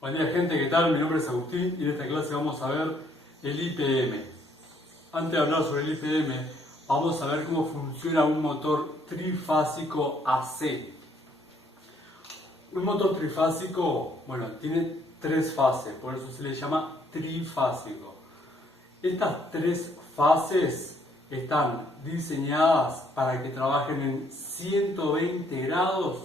Buen día gente, ¿qué tal? Mi nombre es Agustín y en esta clase vamos a ver el IPM. Antes de hablar sobre el IPM, vamos a ver cómo funciona un motor trifásico AC. Un motor trifásico, bueno, tiene tres fases, por eso se le llama trifásico. Estas tres fases están diseñadas para que trabajen en 120 grados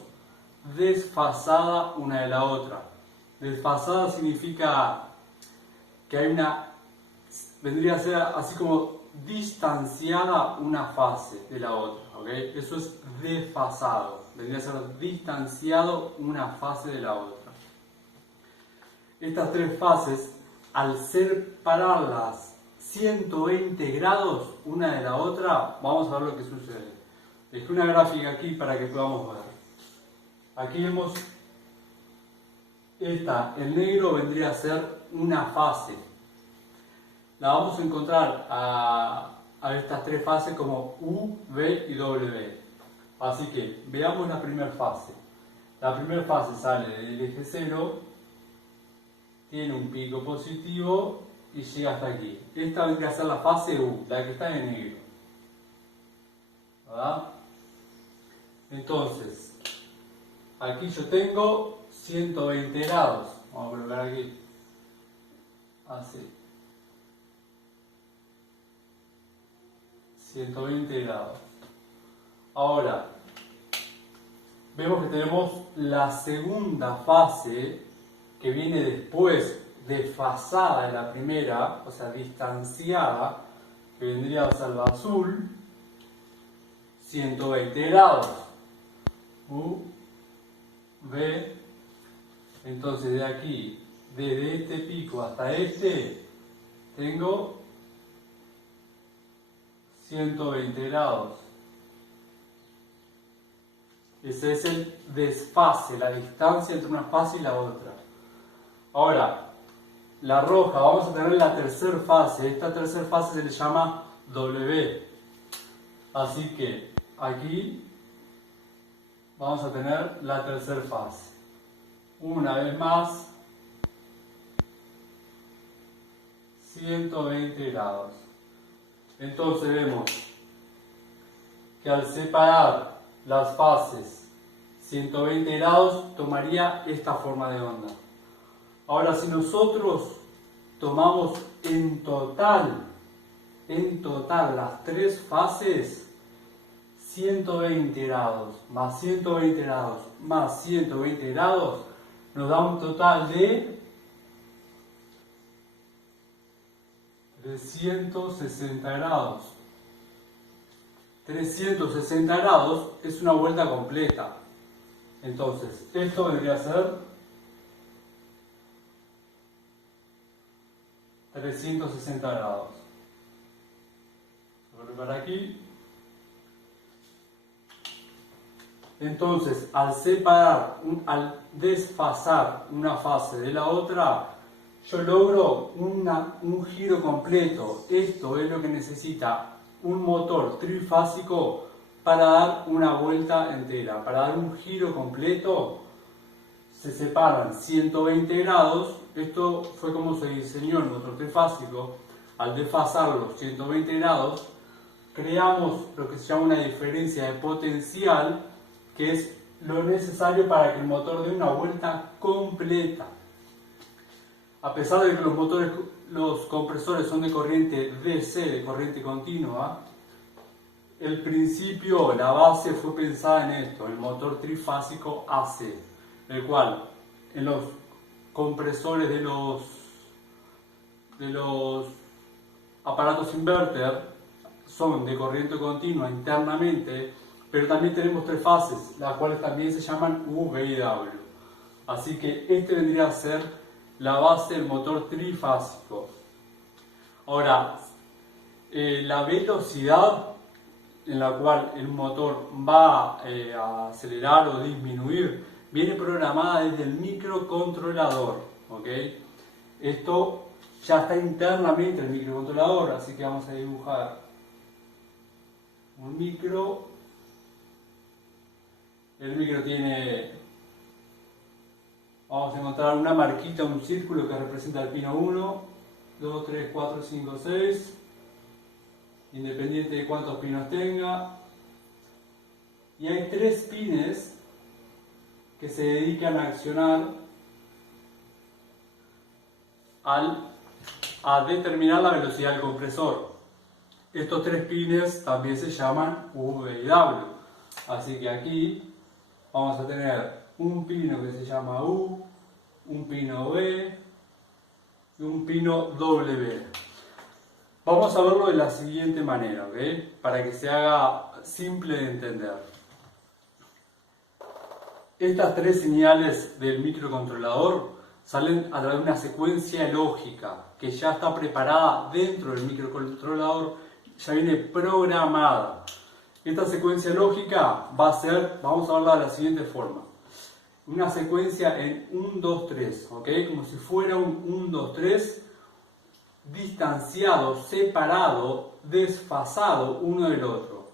desfasada una de la otra. Desfasada significa que hay vendría a ser así como distanciada una fase de la otra, ¿ok? Eso es desfasado, vendría a ser distanciado una fase de la otra. Estas tres fases, al separarlas 120 grados una de la otra, vamos a ver lo que sucede. Dejé una gráfica aquí para que podamos ver. Aquí vemos el negro vendría a ser una fase. La vamos a encontrar a estas tres fases como U, V y W. Así que veamos la primera fase. La primera fase sale del eje 0, tiene un pico positivo y llega hasta aquí. Esta vendría a ser la fase U, la que está en negro. ¿Verdad? Entonces, aquí yo tengo 120 grados. Vamos a colocar aquí. Así. 120 grados. Ahora, vemos que tenemos la segunda fase que viene después, desfasada de la primera, o sea, distanciada, que vendría a ser la azul, 120 grados. U, V, entonces de aquí, desde este pico hasta este, tengo 120 grados. Ese es el desfase, la distancia entre una fase y la otra. Ahora, la roja, vamos a tener la tercera fase. Esta tercera fase se le llama W. Así que aquí vamos a tener la tercera fase. Una vez más, 120 grados. Entonces vemos que al separar las fases 120 grados tomaría esta forma de onda. Ahora, si nosotros tomamos en total las tres fases, 120 grados más 120 grados más 120 grados, nos da un total de 360 grados. 360 grados es una vuelta completa. Entonces, esto vendría a ser 360 grados. Voy a colocar aquí. Entonces, al desfasar una fase de la otra, yo logro un giro completo. Esto es lo que necesita un motor trifásico para dar una vuelta entera. Para dar un giro completo se separan 120 grados. Esto fue como se diseñó el motor trifásico. Al desfasarlo 120 grados, creamos lo que se llama una diferencia de potencial, que es lo necesario para que el motor dé una vuelta completa. A pesar de que los compresores son de corriente DC, de corriente continua, el principio, la base fue pensada en esto, el motor trifásico AC, el cual en los compresores de los aparatos inverter son de corriente continua internamente, pero también tenemos tres fases, las cuales también se llaman U, V y W. Así que este vendría a ser la base del motor trifásico. Ahora, la velocidad en la cual el motor va a acelerar o disminuir viene programada desde el microcontrolador, ¿ok? Esto ya está internamente en el microcontrolador, así que vamos a dibujar un micro. El micro tiene Vamos a encontrar una marquita, un círculo que representa el pino 1, 2, 3, 4, 5, 6, independiente de cuántos pinos tenga. Y hay 3 pines que se dedican a accionar a determinar la velocidad del compresor. Estos 3 pines también se llaman V y W. Así que aquí vamos a tener un pino que se llama U, un pino V y un pino W. Vamos a verlo de la siguiente manera, ¿ok? Para que se haga simple de entender. Estas 3 señales del microcontrolador salen a través de una secuencia lógica que ya está preparada dentro del microcontrolador, ya viene programada. Esta secuencia lógica va a ser, vamos a verla de la siguiente forma. Una secuencia en 1, 2, 3, ¿ok? Como si fuera un 1, 2, 3 distanciado, separado, desfasado uno del otro.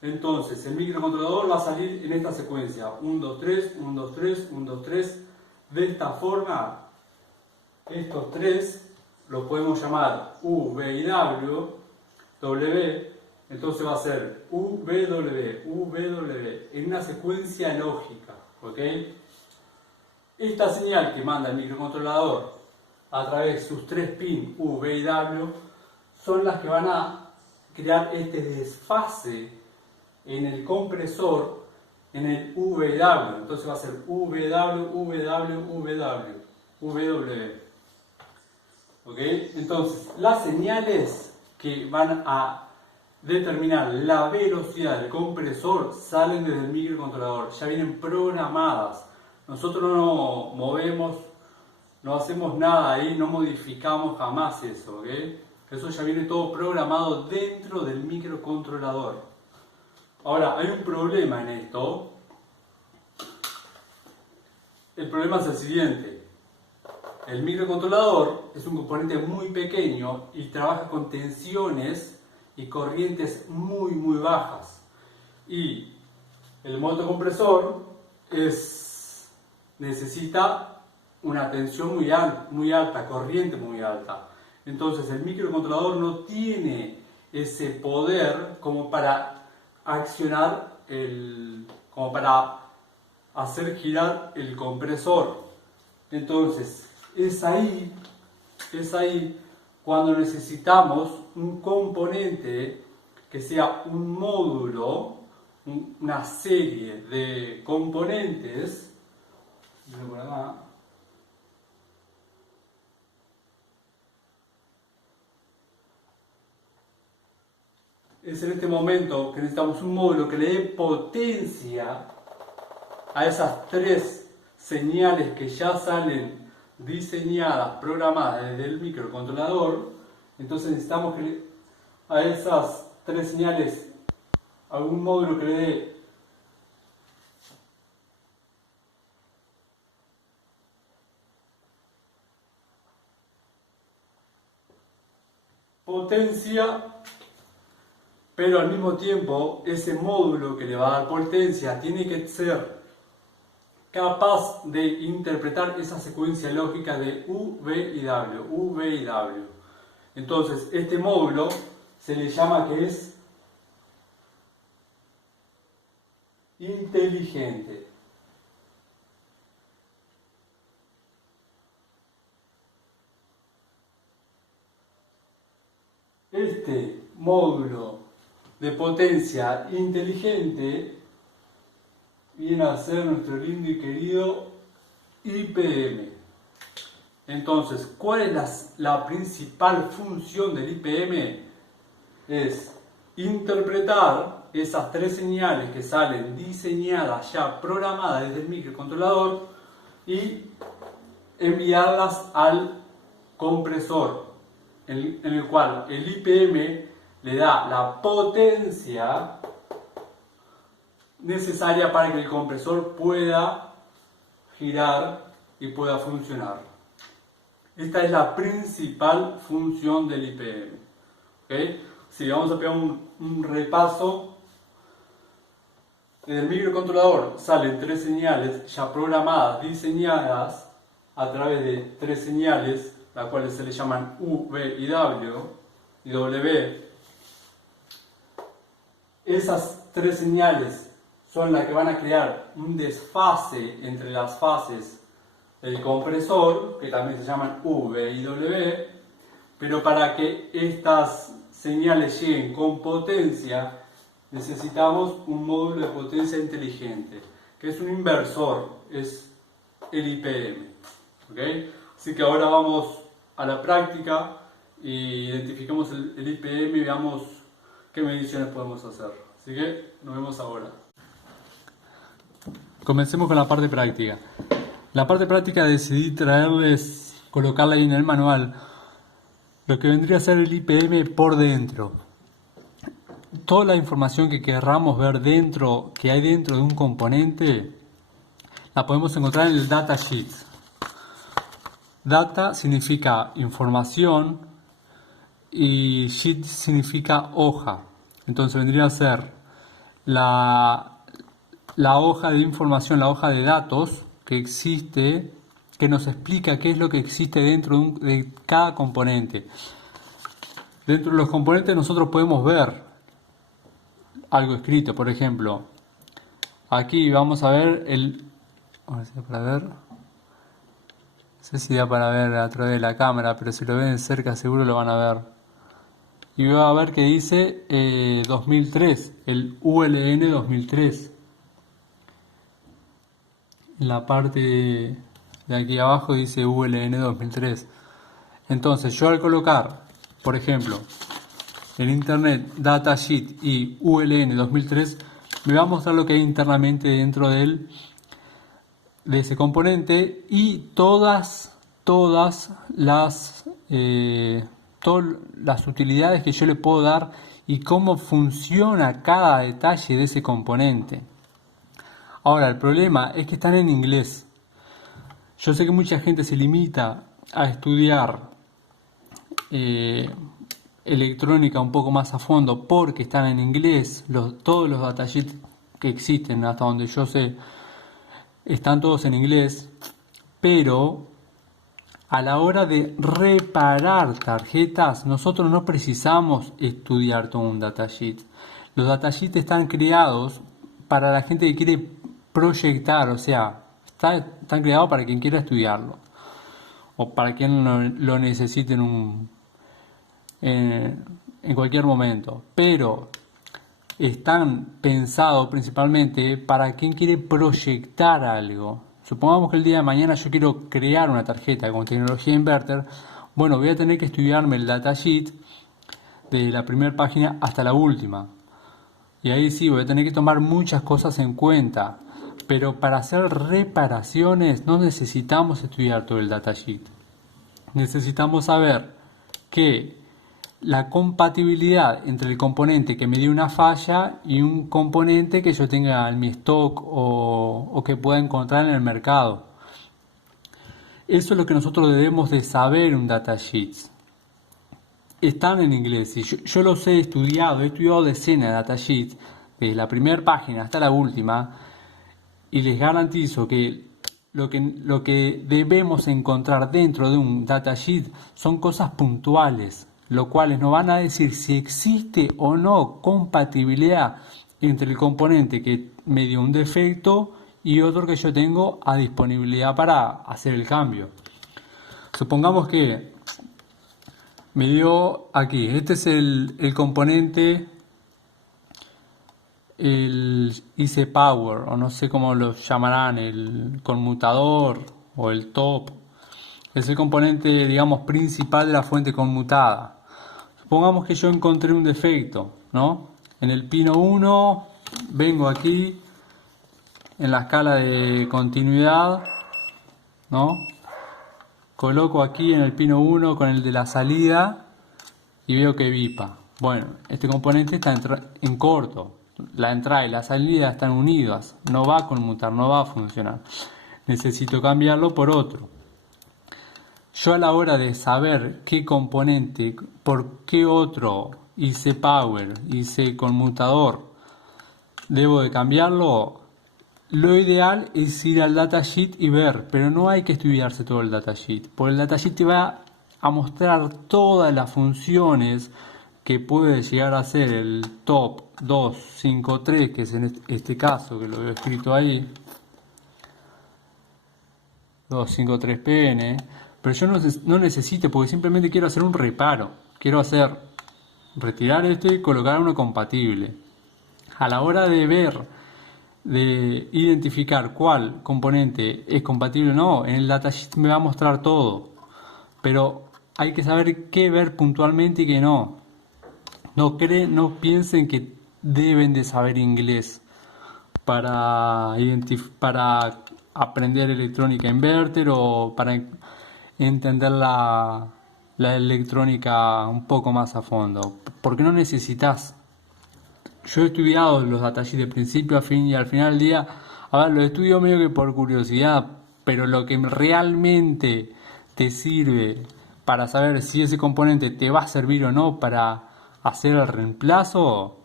Entonces, el microcontrolador va a salir en esta secuencia, 1, 2, 3, 1, 2, 3, 1, 2, 3. De esta forma, estos 3 los podemos llamar U, V y W. Entonces va a ser U, V, W, U, V, W, en una secuencia lógica, ¿ok? Esta señal que manda el microcontrolador a través de sus 3 pins U, V y W son las que van a crear este desfase en el compresor en el VW. Entonces va a ser VW, VW, VW, VW. ¿Ok? Entonces, las señales que van a determinar la velocidad del compresor salen desde el microcontrolador, ya vienen programadas. Nosotros no movemos, no hacemos nada ahí, no modificamos jamás eso, ¿ok? Eso ya viene todo programado dentro del microcontrolador. Ahora, hay un problema en esto. El problema es el siguiente. El microcontrolador es un componente muy pequeño y trabaja con tensiones y corrientes muy bajas. Y el motocompresor necesita una tensión muy alta, corriente muy alta. Entonces el microcontrolador no tiene ese poder como para accionar, como para hacer girar el compresor. Entonces es ahí cuando necesitamos un componente que sea un módulo, una serie de componentes. Por acá. Es en este momento que necesitamos un módulo que le dé potencia a esas 3 señales que ya salen diseñadas, programadas desde el microcontrolador. Entonces necesitamos que a esas 3 señales algún módulo que le dé potencia, pero al mismo tiempo ese módulo que le va a dar potencia tiene que ser capaz de interpretar esa secuencia lógica de U, V y W, U, V y W. Entonces este módulo se le llama que es inteligente. Este módulo de potencia inteligente viene a ser nuestro lindo y querido IPM. Entonces, ¿cuál es la principal función del IPM? Es interpretar esas 3 señales que salen diseñadas, ya programadas desde el microcontrolador y enviarlas al compresor, en el cual el IPM le da la potencia necesaria para que el compresor pueda girar y pueda funcionar. Esta es la principal función del IPM. ¿Okay? Si vamos a pegar un repaso, en el microcontrolador salen 3 señales ya programadas, diseñadas a través de tres señales, las cuales se le llaman U, V y W. Esas tres señales son las que van a crear un desfase entre las fases del compresor, que también se llaman U, V y W, pero para que estas señales lleguen con potencia, necesitamos un módulo de potencia inteligente, que es un inversor, es el IPM. ¿Okay? Así que ahora vamos a la práctica y identifiquemos el IPM y veamos qué mediciones podemos hacer. Así que nos vemos ahora. Comencemos con la parte práctica. La parte práctica decidí colocarla ahí en el manual, lo que vendría a ser el IPM por dentro. Toda la información que querramos ver dentro, que hay dentro de un componente, la podemos encontrar en el datasheet. Data significa información y sheet significa hoja. Entonces vendría a ser la hoja de información, la hoja de datos que existe, que nos explica qué es lo que existe dentro de cada componente. Dentro de los componentes nosotros podemos ver algo escrito, por ejemplo. Aquí vamos a ver a ver si da para ver. No sé si da para ver a través de la cámara, pero si lo ven de cerca seguro lo van a ver. Y va a ver que dice 2003, el ULN 2003. En la parte de aquí abajo dice ULN 2003. Entonces yo al colocar, por ejemplo, en internet datasheet y ULN 2003, me va a mostrar lo que hay internamente dentro de ese componente y todas las utilidades que yo le puedo dar y cómo funciona cada detalle de ese componente. Ahora, el problema es que están en inglés. Yo sé que mucha gente se limita a estudiar electrónica un poco más a fondo porque están en inglés. Todos los datasheets que existen, hasta donde yo sé, están todos en inglés, pero a la hora de reparar tarjetas, nosotros no precisamos estudiar todo un datasheet. Los datasheets están creados para la gente que quiere proyectar, o sea, están creados para quien quiera estudiarlo o para quien lo necesite en cualquier momento, pero están pensados principalmente para quien quiere proyectar algo. Supongamos que el día de mañana yo quiero crear una tarjeta con tecnología inverter. Bueno, voy a tener que estudiarme el datasheet de la primera página hasta la última. Y ahí sí, voy a tener que tomar muchas cosas en cuenta. Pero para hacer reparaciones no necesitamos estudiar todo el datasheet. Necesitamos saber que la compatibilidad entre el componente que me dio una falla y un componente que yo tenga en mi stock o que pueda encontrar en el mercado. Eso es lo que nosotros debemos de saber en un datasheet. Están en inglés y yo los he estudiado decenas de datasheets, desde la primera página hasta la última, y les garantizo que lo que debemos encontrar dentro de un datasheet son cosas puntuales, lo cuales nos van a decir si existe o no compatibilidad entre el componente que me dio un defecto y otro que yo tengo a disponibilidad para hacer el cambio. Supongamos que me dio aquí, este es el componente, el IC Power, o no sé cómo lo llamarán, el conmutador o el top. Es el componente, digamos, principal de la fuente conmutada. Supongamos que yo encontré un defecto, ¿no? En el pino 1, vengo aquí, en la escala de continuidad, ¿no? Coloco aquí en el pino 1 con el de la salida y veo que bipa. Bueno, este componente está en corto. La entrada y la salida están unidas. No va a conmutar, no va a funcionar. Necesito cambiarlo por otro. Yo a la hora de saber qué componente, por qué otro IC Power, IC conmutador, debo de cambiarlo, lo ideal es ir al datasheet y ver, pero no hay que estudiarse todo el datasheet, porque el datasheet te va a mostrar todas las funciones que puede llegar a ser el top 253, que es en este caso, que lo he escrito ahí, 253pn, pero yo no necesito, porque simplemente quiero hacer un reparo, quiero retirar este y colocar uno compatible. A la hora de de identificar cuál componente es compatible o no, en el datasheet me va a mostrar todo, pero hay que saber qué ver puntualmente y qué no. No piensen que deben de saber inglés para aprender electrónica inverter o para entender la electrónica un poco más a fondo, porque no necesitas. Yo he estudiado los datasheets de principio a fin y al final del día, a ver, lo estudio medio que por curiosidad, pero lo que realmente te sirve para saber si ese componente te va a servir o no para hacer el reemplazo,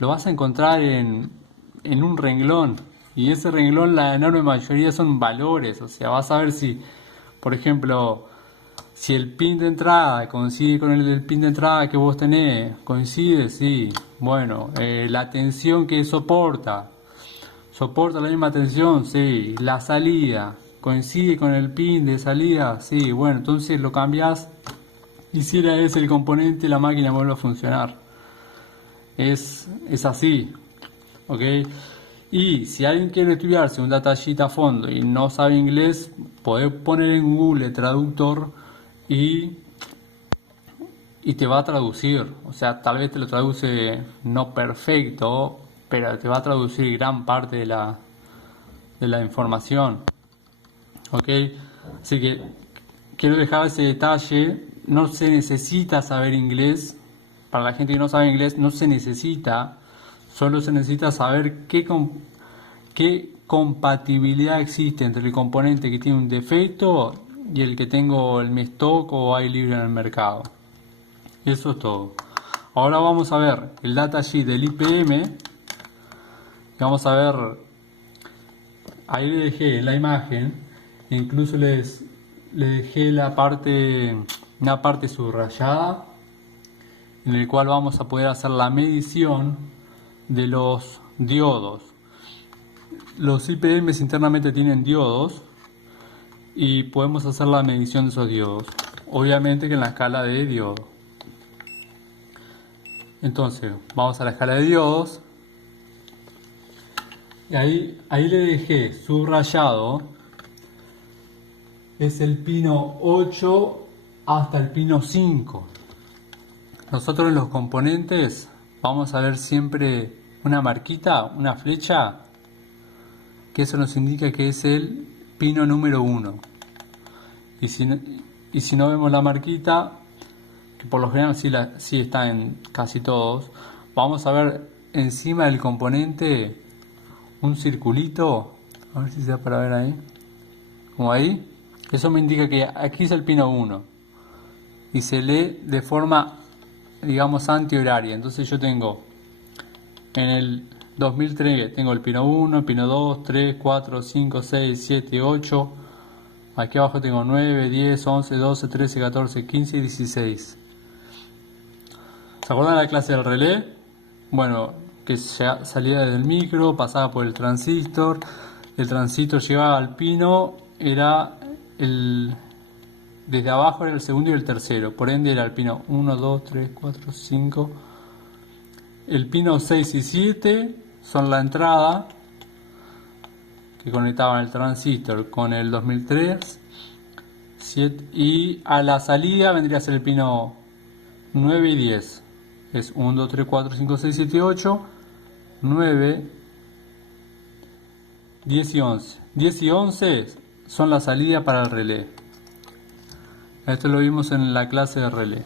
lo vas a encontrar en un renglón. Y ese renglón, la enorme mayoría son valores. O sea, vas a ver si, por ejemplo, si el pin de entrada coincide con el del pin de entrada que vos tenés. ¿Coincide? Sí. Bueno, la tensión que soporta la misma tensión. Sí. La salida coincide con el pin de salida. Sí. Bueno, entonces lo cambias y si era ese el componente, la máquina vuelve a funcionar. Es así. ¿Ok? Y si alguien quiere estudiarse un datasheet a fondo y no sabe inglés, podés poner en Google Traductor y te va a traducir. O sea, tal vez te lo traduce no perfecto, pero te va a traducir gran parte de la información. ¿Ok? Así que quiero dejar ese detalle. No se necesita saber inglés. Para la gente que no sabe inglés, no se necesita. Solo se necesita saber qué compatibilidad existe entre el componente que tiene un defecto y el que tengo en mi stock o hay libre en el mercado. Eso es todo. Ahora vamos a ver el datasheet del IPM. Vamos a ver, ahí le dejé la imagen, incluso le dejé una parte subrayada en el cual vamos a poder hacer la medición de los diodos. Los IPMs internamente tienen diodos y podemos hacer la medición de esos diodos, obviamente que en la escala de diodo. Entonces vamos a la escala de diodos y ahí le dejé subrayado, es el pino 8 hasta el pino 5. Nosotros en los componentes vamos a ver siempre una marquita, una flecha, que eso nos indica que es el pino número 1. Y si no vemos la marquita, que por lo general sí está en casi todos, vamos a ver encima del componente un circulito, a ver si se da para ver ahí, como ahí. Eso me indica que aquí es el pino 1 y se lee de forma, digamos, antihoraria. Entonces yo tengo en el 2003 tengo el pino 1, el pino 2, 3, 4, 5, 6, 7, 8. Aquí abajo tengo 9, 10, 11, 12, 13, 14, 15 y 16. ¿Se acuerdan de la clase del relé? Bueno, que salía desde el micro, pasaba por el transistor llegaba al pino, desde abajo era el segundo y el tercero, por ende era el pino 1, 2, 3, 4, 5. El pino 6 y 7 son la entrada que conectaban el transistor con el 2003, 7, y a la salida vendría a ser el pino 9 y 10. Es 1, 2, 3, 4, 5, 6, 7, 8, 9, 10 y 11. 10 y 11 son la salida para el relé. Esto lo vimos en la clase de relé.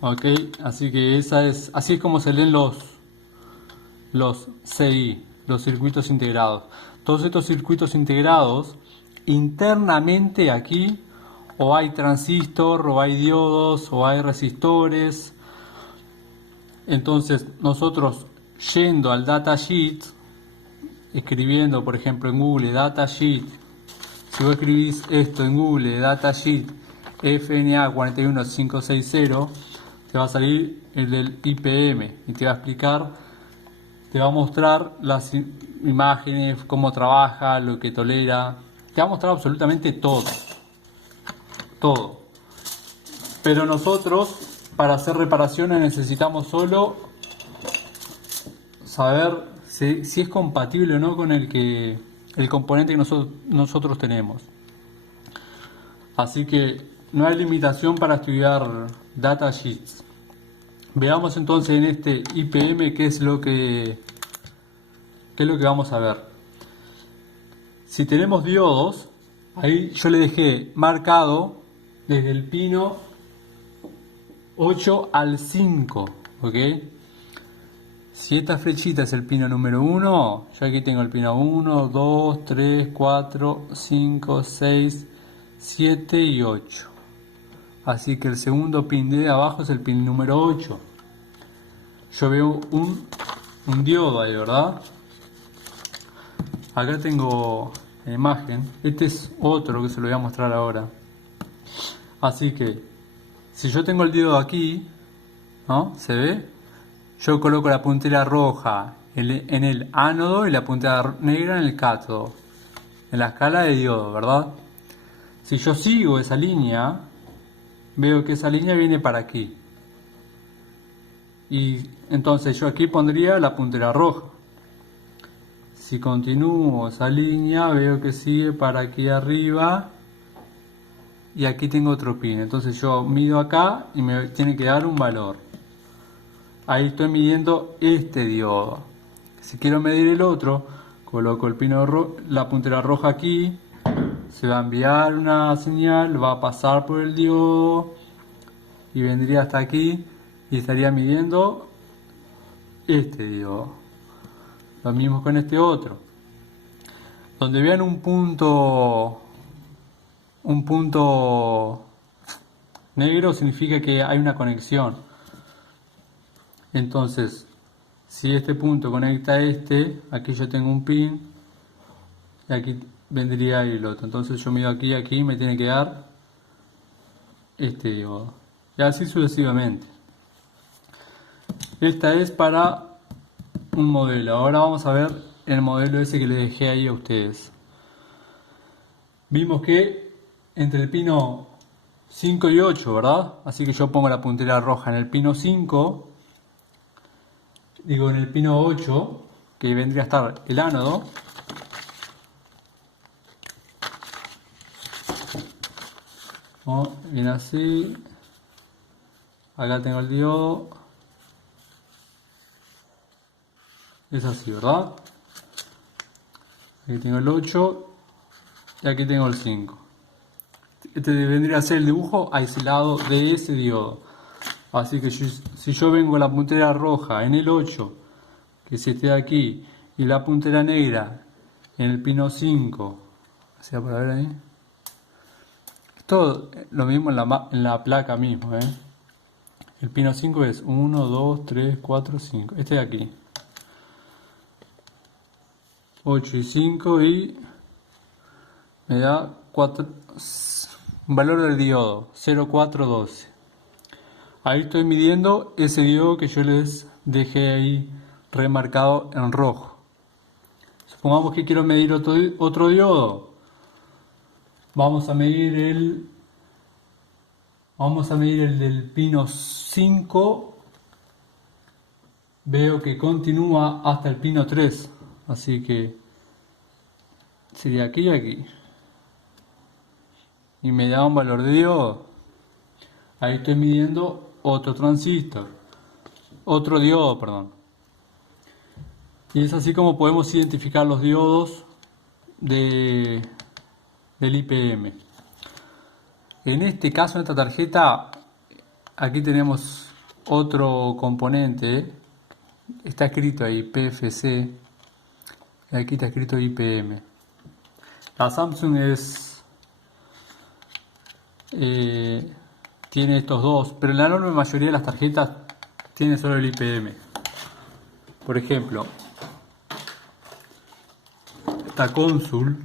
Ok, así que así es como se leen los CI, los circuitos integrados. Todos estos circuitos integrados, internamente aquí, o hay transistor, o hay diodos, o hay resistores. Entonces nosotros, yendo al datasheet, escribiendo, por ejemplo, en Google datasheet, si vos escribís esto en Google datasheet FNA 41560, te va a salir el del IPM y te va a explicar, te va a mostrar las imágenes, cómo trabaja, lo que tolera, te va a mostrar absolutamente todo, todo. Pero nosotros, para hacer reparaciones, necesitamos solo saber si es compatible o no con el componente que nosotros tenemos. Así que no hay limitación para estudiar datasheets. Veamos entonces en este IPM qué es lo que vamos a ver. Si tenemos diodos, ahí yo le dejé marcado desde el pino 8 al 5, ¿ok? Si esta flechita es el pino número 1, yo aquí tengo el pino 1, 2, 3, 4, 5, 6, 7 y 8. Así que el segundo pin de abajo es el pin número 8. Yo veo un diodo ahí, ¿verdad? Acá tengo la imagen. Este es otro que se lo voy a mostrar ahora. Así que, si yo tengo el diodo aquí, ¿no? ¿Se ve? Yo coloco la puntera roja en el ánodo y la puntera negra en el cátodo. En la escala de diodo, ¿verdad? Si yo sigo esa línea, veo que esa línea viene para aquí. Y entonces yo aquí pondría la puntera roja. Si continúo esa línea, veo que sigue para aquí arriba. Y aquí tengo otro pin. Entonces yo mido acá y me tiene que dar un valor. Ahí estoy midiendo este diodo. Si quiero medir el otro, coloco el pino la puntera roja aquí. Se va a enviar una señal, va a pasar por el diodo y vendría hasta aquí y estaría midiendo este diodo. Lo mismo con este otro. Donde vean un punto negro significa que hay una conexión. Entonces, si este punto conecta a este, aquí yo tengo un pin y aquí vendría el otro. Entonces yo mido aquí y aquí, me tiene que dar este diodo. Y así sucesivamente. Esta es para un modelo. Ahora vamos a ver el modelo ese que le dejé ahí a ustedes. Vimos que entre el pino 5 y 8, ¿verdad? Así que yo pongo la puntera roja en el pino 5. Digo en el pino 8, que vendría a estar el ánodo. Viene así. Acá tengo el diodo. Es así, ¿verdad? Aquí tengo el 8 y aquí tengo el 5. Este vendría a ser el dibujo aislado de ese diodo. Así que si yo vengo con la puntera roja en el 8, que es este de aquí, y la puntera negra en el pino 5, ¿se va para ver ahí? Todo lo mismo en la placa mismo, ¿eh? El pino 5 es 1, 2, 3, 4, 5. Este de aquí. 8 y 5 y me da 4, un valor del diodo, 0,412. Ahí estoy midiendo ese diodo que yo les dejé ahí remarcado en rojo. Supongamos que quiero medir otro diodo. Vamos a medir el del pino 5. Veo que continúa hasta el pino 3. Así que sería aquí y aquí. Y me da un valor de diodo. Ahí estoy midiendo otro transistor. Otro diodo, perdón. Y es así como podemos identificar los diodos del IPM. En este caso, en esta tarjeta, aquí tenemos otro componente. Está escrito ahí PFC. Y aquí está escrito IPM. La Samsung tiene estos dos, pero la enorme mayoría de las tarjetas tiene solo el IPM. Por ejemplo, esta console,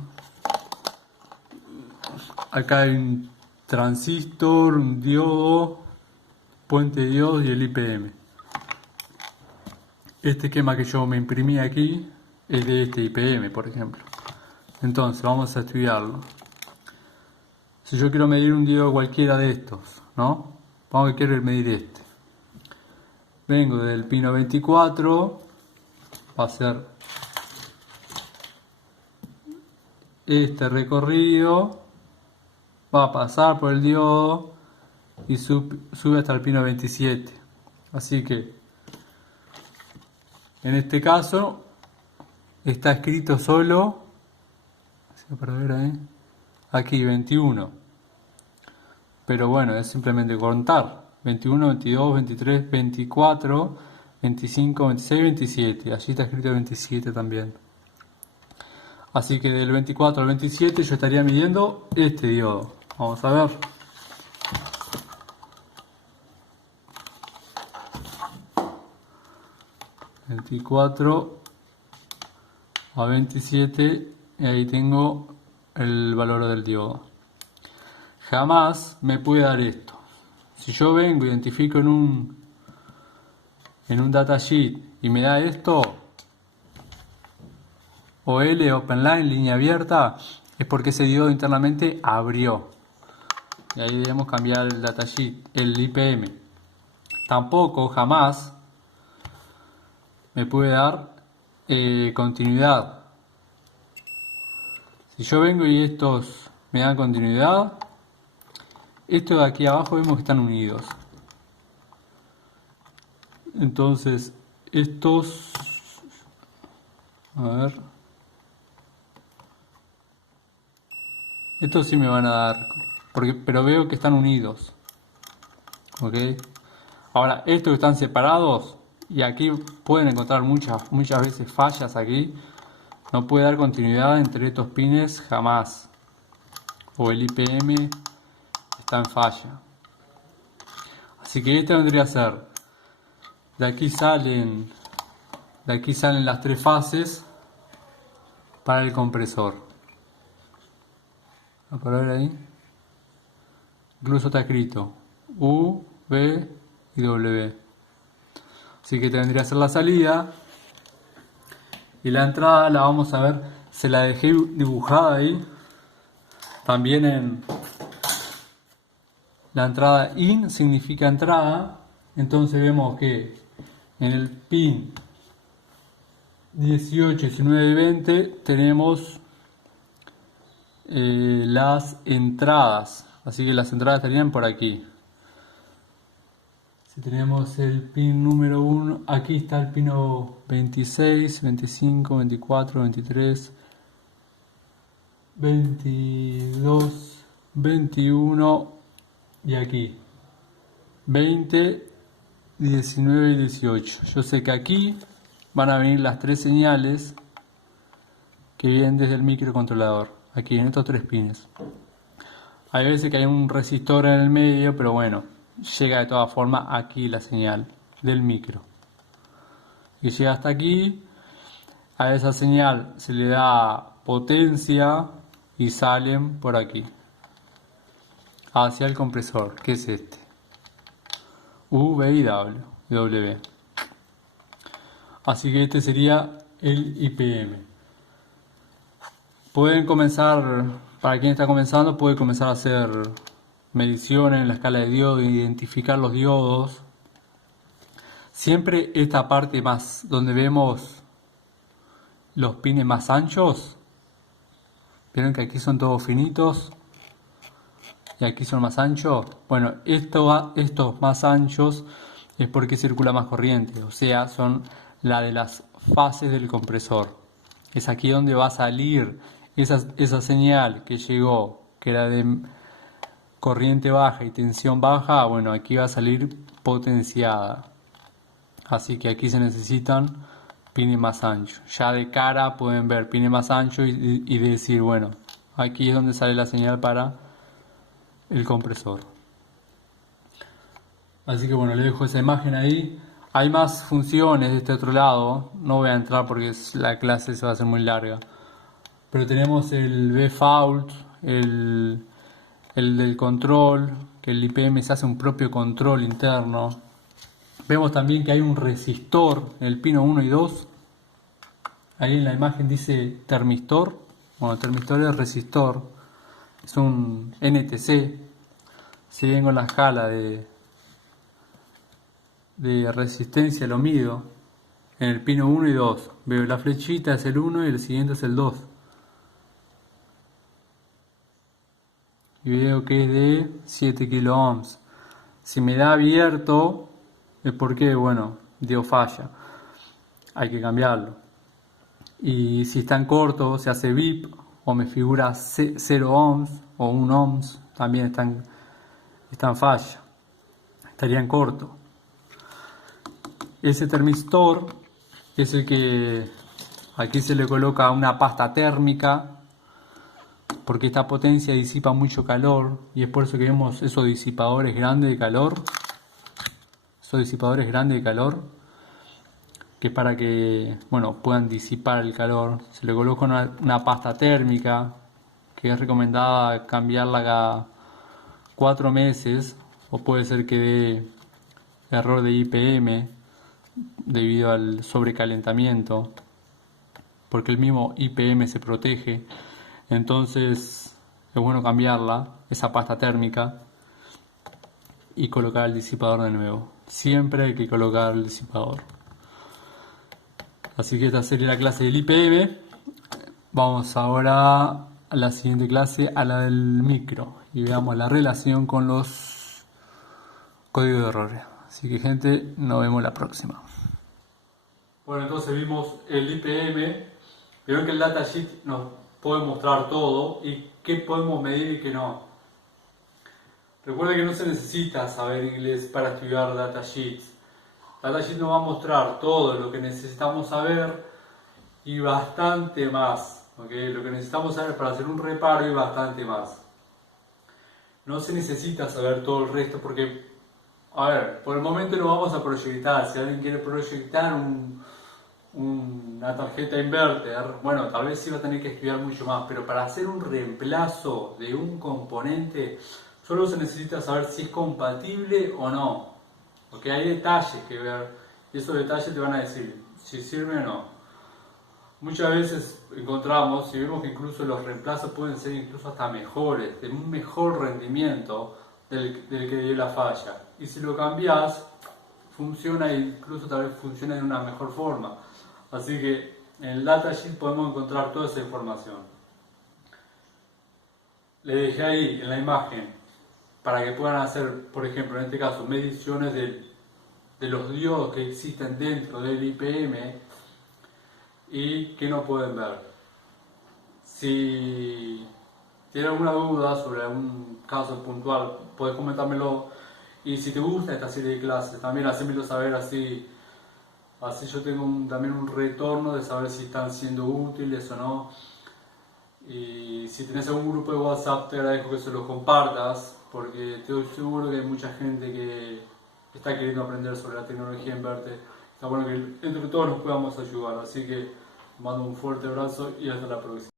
acá hay un transistor, un diodo, puente de diodos y el IPM. Este esquema que yo me imprimí aquí es de este IPM, por ejemplo. Entonces vamos a estudiarlo. Si yo quiero medir un diodo cualquiera de estos, ¿no? Vamos a querer medir este. Vengo del pino 24, va a ser este recorrido, va a pasar por el diodo y sube hasta el pino 27. Así que en este caso está escrito solo, para ver ahí, aquí 21, pero bueno, es simplemente contar 21, 22, 23, 24, 25, 26, 27. Allí está escrito 27 también. Así que del 24 al 27 yo estaría midiendo este diodo. Vamos a ver. ...24 a 27... y ahí tengo el valor del diodo. Jamás me puede dar esto. Si yo vengo, identifico en un datasheet y me da esto, OL, Open Line, línea abierta, es porque ese diodo internamente abrió. Y ahí debemos cambiar el datasheet, el IPM. Tampoco, jamás, me puede dar continuidad. Si yo vengo y estos me dan continuidad, estos de aquí abajo vemos que están unidos. Entonces, estos, a ver, estos sí me van a dar, pero veo que están unidos. ¿Ok? Ahora, estos que están separados, y aquí pueden encontrar muchas veces fallas aquí, no puede dar continuidad entre estos pines jamás. O el IPM está en falla. Así que este vendría a ser, de aquí salen las tres fases para el compresor. ¿A ver ahí? Incluso está escrito U, V y W. Así que tendría que ser la salida. Y la entrada la vamos a ver, se la dejé dibujada ahí. También en la entrada IN significa entrada. Entonces vemos que en el pin 18, 19 y 20 tenemos las entradas. Así que las entradas estarían por aquí. Si tenemos el pin número 1, aquí está el pino 26, 25, 24, 23, 22, 21 y aquí 20, 19 y 18. Yo sé que aquí van a venir las tres señales que vienen desde el microcontrolador, aquí en estos tres pines. Hay veces que hay un resistor en el medio, pero bueno, llega de todas formas aquí la señal del micro. Y llega hasta aquí, a esa señal se le da potencia y salen por aquí hacia el compresor, que es este, U, V y W. Así que este sería el IPM. Pueden comenzar, para quien está comenzando, puede comenzar a hacer mediciones en la escala de diodos, identificar los diodos. Siempre esta parte más, donde vemos los pines más anchos, vieron que aquí son todos finitos y aquí son más anchos. Bueno, estos más anchos es porque circula más corriente, o sea, son la de las fases del compresor. Es aquí donde va a salir esa señal que llegó, que era de corriente baja y tensión baja. Bueno, aquí va a salir potenciada. Así que aquí se necesitan pines más anchos. Ya de cara pueden ver pines más anchos y decir, bueno, aquí es donde sale la señal para el compresor. Así que bueno, les dejo esa imagen ahí. Hay más funciones de este otro lado, no voy a entrar porque la clase se va a hacer muy larga. pero tenemos el V-Fault, el del control, que el IPM se hace un propio control interno. Vemos también que hay un resistor en el pino 1 y 2. Ahí en la imagen dice termistor. Bueno, termistor es resistor. Es un NTC. Si bien con la escala de resistencia lo mido en el pino 1 y 2. Veo la flechita es el 1 y el siguiente es el 2. Y veo que es de 7 kilo ohms. Si me da abierto es porque, bueno, dio falla. Hay que cambiarlo. Y si está en corto, se hace VIP o me figura 0 ohms o 1 ohms, también está en falla. Estaría en corto. Ese termistor es el que aquí se le coloca una pasta térmica, porque esta potencia disipa mucho calor y es por eso que vemos esos disipadores grandes de calor. Que es para que, bueno, puedan disipar el calor. Se le coloca una pasta térmica que es recomendada cambiarla cada 4 meses, o puede ser que dé error de IPM debido al sobrecalentamiento, porque el mismo IPM se protege. Entonces es bueno cambiarla, esa pasta térmica, y colocar el disipador de nuevo. Siempre hay que colocar el disipador. Así que esta sería la clase del IPM. Vamos ahora a la siguiente clase, a la del micro, y veamos la relación con los códigos de errores. Así que, gente, nos vemos la próxima. Bueno, entonces vimos el IPM. Vieron que el datasheet nos puede mostrar todo y qué podemos medir y qué no. Recuerda que no se necesita saber inglés para estudiar datasheets. Datasheet nos va a mostrar todo lo que necesitamos saber y bastante más. ¿Okay? Lo que necesitamos saber para hacer un reparo y bastante más. No se necesita saber todo el resto porque, a ver, por el momento lo vamos a proyectar. Si alguien quiere proyectar una tarjeta inverter, bueno, tal vez sí va a tener que estudiar mucho más, pero para hacer un reemplazo de un componente solo se necesita saber si es compatible o no. Porque hay detalles que ver y esos detalles te van a decir si sirve o no. Muchas veces encontramos y vemos que incluso los reemplazos pueden ser incluso hasta mejores, de un mejor rendimiento del que dio la falla. Y si lo cambias, funciona e incluso tal vez funcione de una mejor forma. Así que en el datasheet podemos encontrar toda esa información. Le dejé ahí en la imagen para que puedan hacer, por ejemplo, en este caso, mediciones de los diodos que existen dentro del IPM y que no pueden ver. Si tienen alguna duda sobre algún caso puntual, puedes comentármelo. Y si te gusta esta serie de clases, también hacémelo saber, así yo tengo también un retorno de saber si están siendo útiles o no. Y si tenés algún grupo de WhatsApp, te agradezco que se los compartas, porque estoy seguro que hay mucha gente que está queriendo aprender sobre la tecnología inverter. Está bueno que entre todos nos podamos ayudar, así que te mando un fuerte abrazo y hasta la próxima.